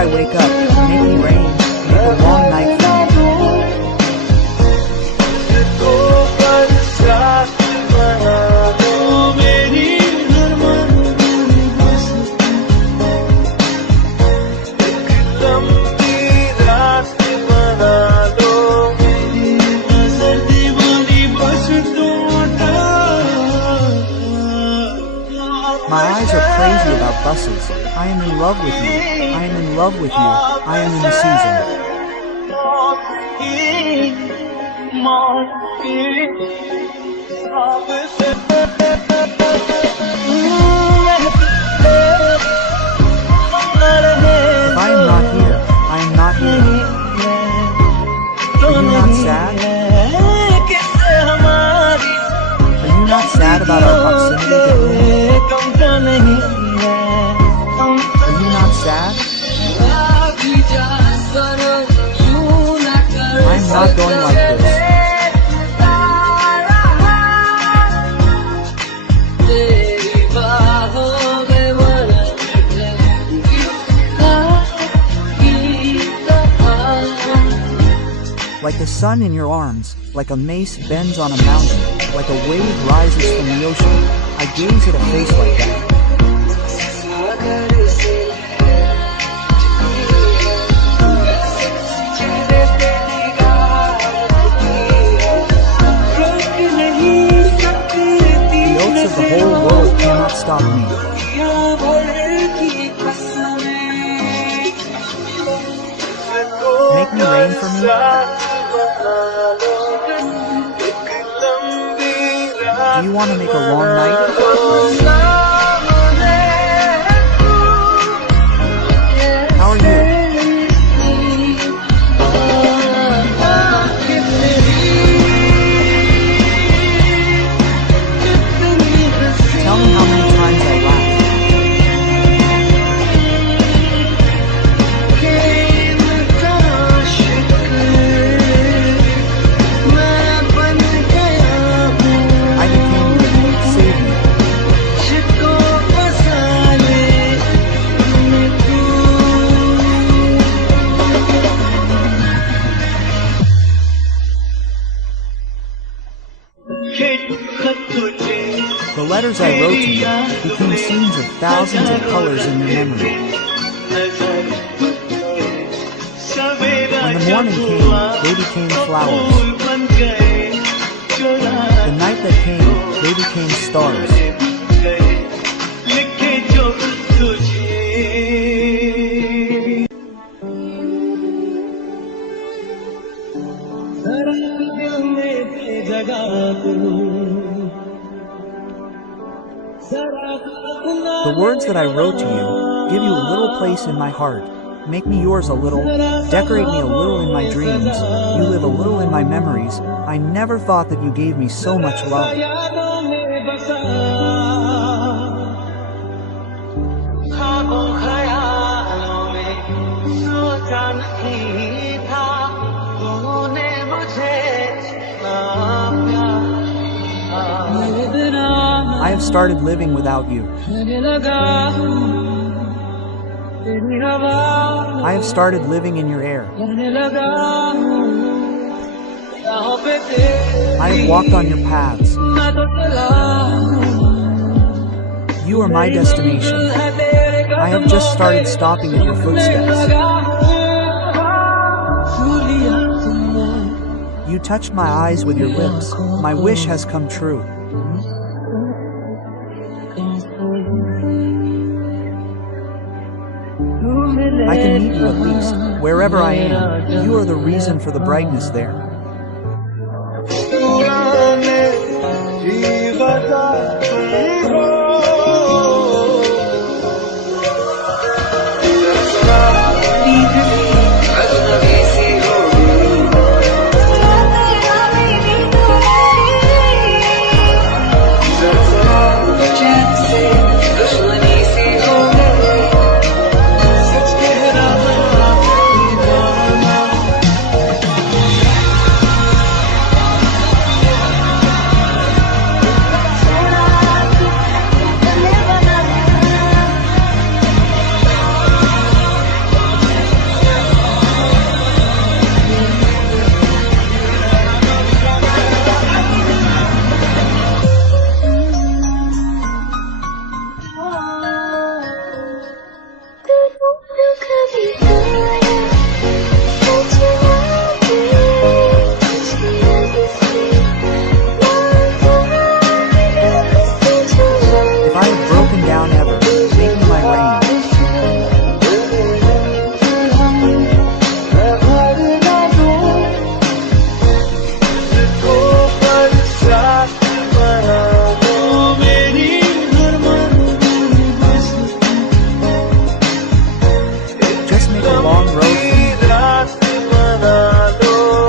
I wake up, make me rain, make a long night for me. My eyes are crazy about buses. I am in love with you. I am in love with you. I am in the season. If I am not here, I am not here. Are you not sad? Are you not sad about our proximity to home? Are you not sad? I'm not going like this. Like the sun in your arms, like a mace bends on a mountain, like a wave rises from the ocean, I gaze at a face like that. The oaths of the whole world cannot stop me. Make me rain for me? Do you want to make a long night? How are you? Tell me how many times I laughed. The letters I wrote to you became scenes of thousands of colors in your memory. When the morning came, they became flowers. The night that came, they became stars. The words that I wrote to you give you a little place in my heart. Make me yours a little. Decorate me a little in my dreams. You live a little in my memories. I never thought that you gave me so much love. I have started living without you. I have started living in your air. I have walked on your paths. You are my destination. I have just started stopping at your footsteps. You touched my eyes with your lips. My wish has come true. I can meet you at least, wherever I am. You are the reason for the brightness there.